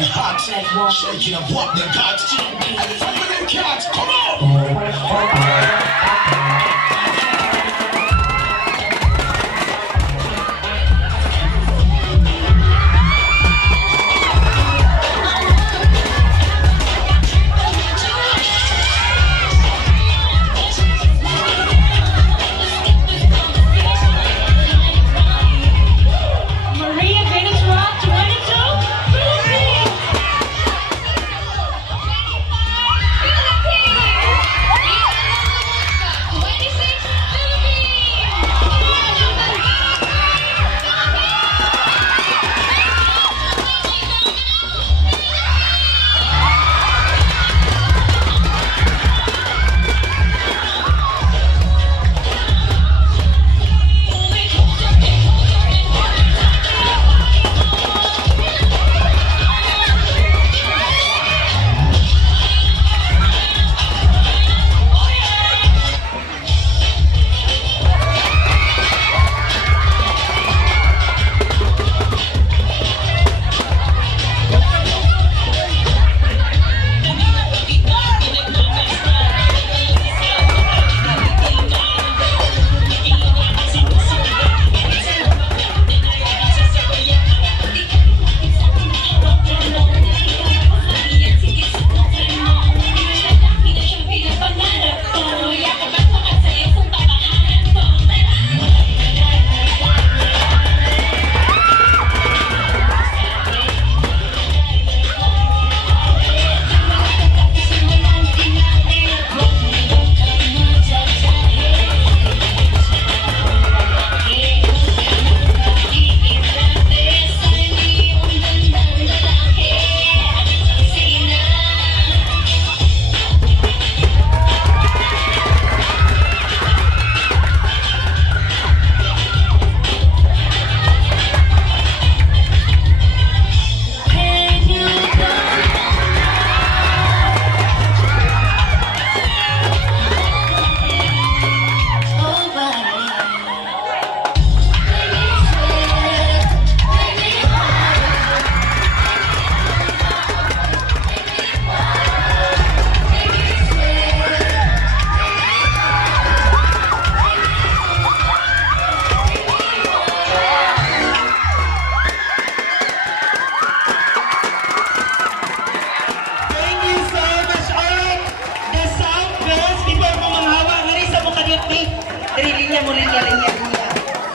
it hot, shake it up, what them cats, some of them cats, come on. Maria Venus Rock 22, Philippines.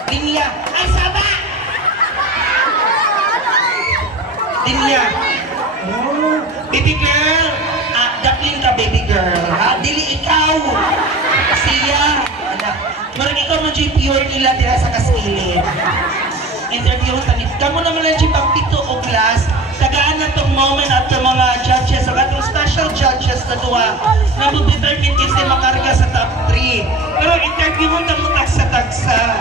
Linya. Ay, sama! Linya. Oh, baby girl. Daplin ka, baby girl. Ha? Dili ikaw. Siya. Marang ikaw mo dyan pure nila dira sa kasilid. Interview sa nito. Kamu naman lang dyan pagpito o glass. Tagaan na tong moment at yung mga judges, ang atong special judges na tuwa na mag-determine kasi makarga sa top 3. Pero interview mo tamutak sa tagsa.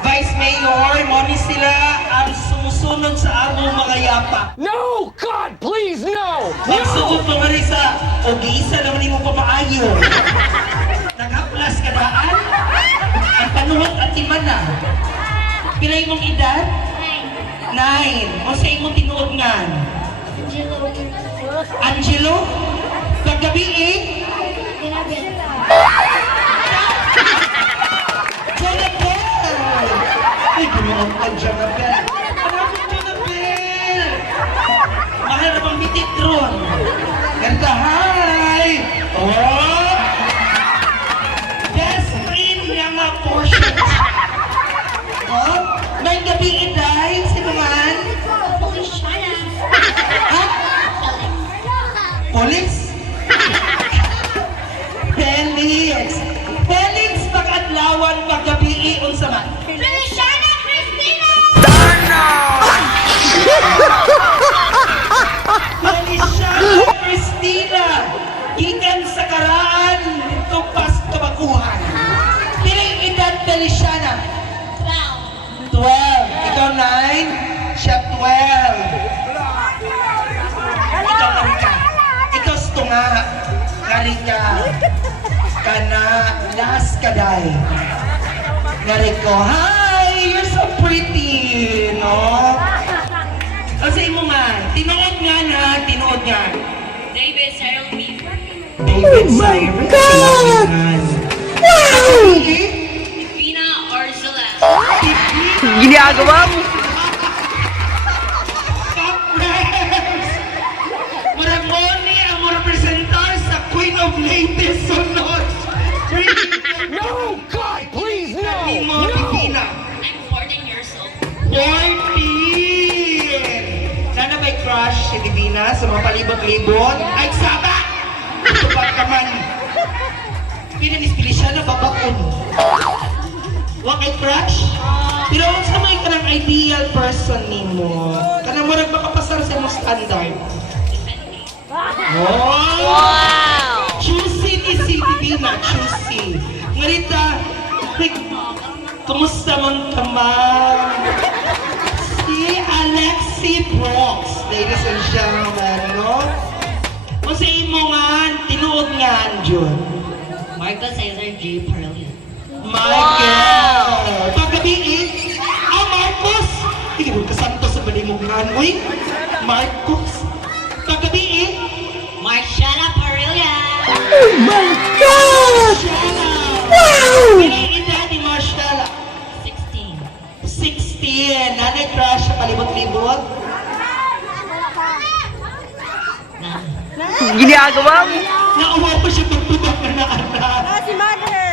Vice Mayor, moni sila ang sumusunod sa among mga yapa. No! God, please, no! Magsugod mo nga rin sa o-giisa naman mo pa maayo. Nag-haplas ka daan? Ang panuhot at imana. Pilay mong edad? 9. O sa imong tinuod nga? Angelo? Kagabi eh? Jonathan! Ay, gumawang ka, Jonathan. Maraming Jonathan! Mahal na bang bitit ron? Ganda, hi! Oh! Best friend niya nga portion. Oh? May gabi iday, sino man? Ha? Police? Felix! Felix, pag-adlawan, pag-gabi, unsa man? Feliciana Cristina! Feliciana Cristina! Gikan sa karaan, tupas kabaguhan. Piling edad, Feliciana? 12. Ikaw 9, siya 12. Ikaw lang ka. Ikaw stunga. Ngari ka. Kana, last ka day. Ngari ko, hi, you're so pretty, no? O sa imo nga, tinuod nga na, tinuod nga. David Cyril Beaver. David Cyrus. God! Wow! Tina Ursula. Ginagawa mo. Kapres! Murag mo ni ang representar sa Queen of Ladies Sunod. No! God, please, no! Mo, Pipina. I'm 14 years old. 14! Nana may crush si Divina sa mga palibot-libot? Ay, saba! Tubag ka man. Pinanis-pili siya na babakon. Huwag kay crush? Pero sa may kanang ideal person ni mo, kanang mo nagmakapasar sa mong standard. Wow! Choosy ni si Divina, choosy. Ngarita, kumusta man ka man? Si Alexi Brooks, ladies and gentlemen, no? Kung sa imo nga, tinuod nga, Jun. Marco Cesar J. Parilian. Michael! Pagkabiin, Marcos! Hindi mo kasanto sa balimugan, uy! Marcos! Pagkabiin, Marciana Parilian. Marshalla! Wow! Piling edad ni Marshalla? 16. 16. Nanay crush sa palibot-libot? Ginagawa mo. Nauwa pa siya pagtubag na anak.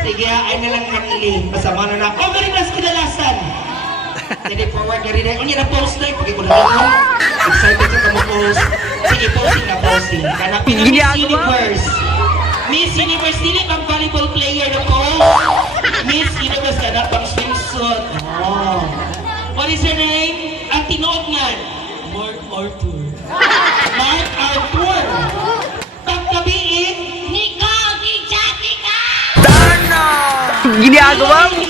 Sige, ay na lang kanili. Masama na na. Oh, galing nas kinalasan. Jadi forward na rin. Unya na post na. Pagay ko na lang. Excited sa kamo post. Sige, posting na posting. Kanapin na Miss Ginagawa. Universe. Miss Universe, dili pang volleyball player na po. Miss Universe, kana pang swimsuit. Oh. What is her name? Ang tinuod nga. Mark Arthur. Mark Arthur. Pagkabiin, Nicole Gijatica. Ginagawa mo.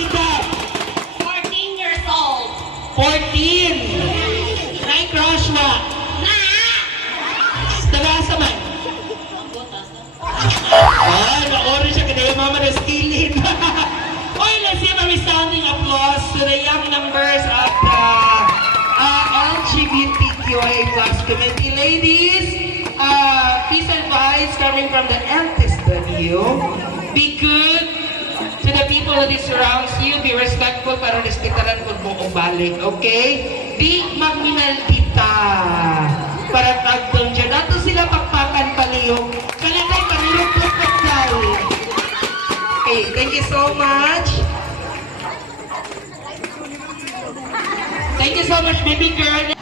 14 years old. 14. Nai crush na. Na! Tagasa man. Butas na. Ah, na-orange siya kada yung mama na skillin. Oy, let's give a resounding applause to the young members of the LGBTQIA plus committee. Ladies, piece of advice coming from the MTSW. Be good to the people that surrounds you. Be respectful para respetaran kung mo balik, okay? Di magminaldita para tagtong dyan. Dato sila pakpakan paliyong. Kalinay paliyong pagpagdal. Okay, thank you so much. Thank you so much, baby girl.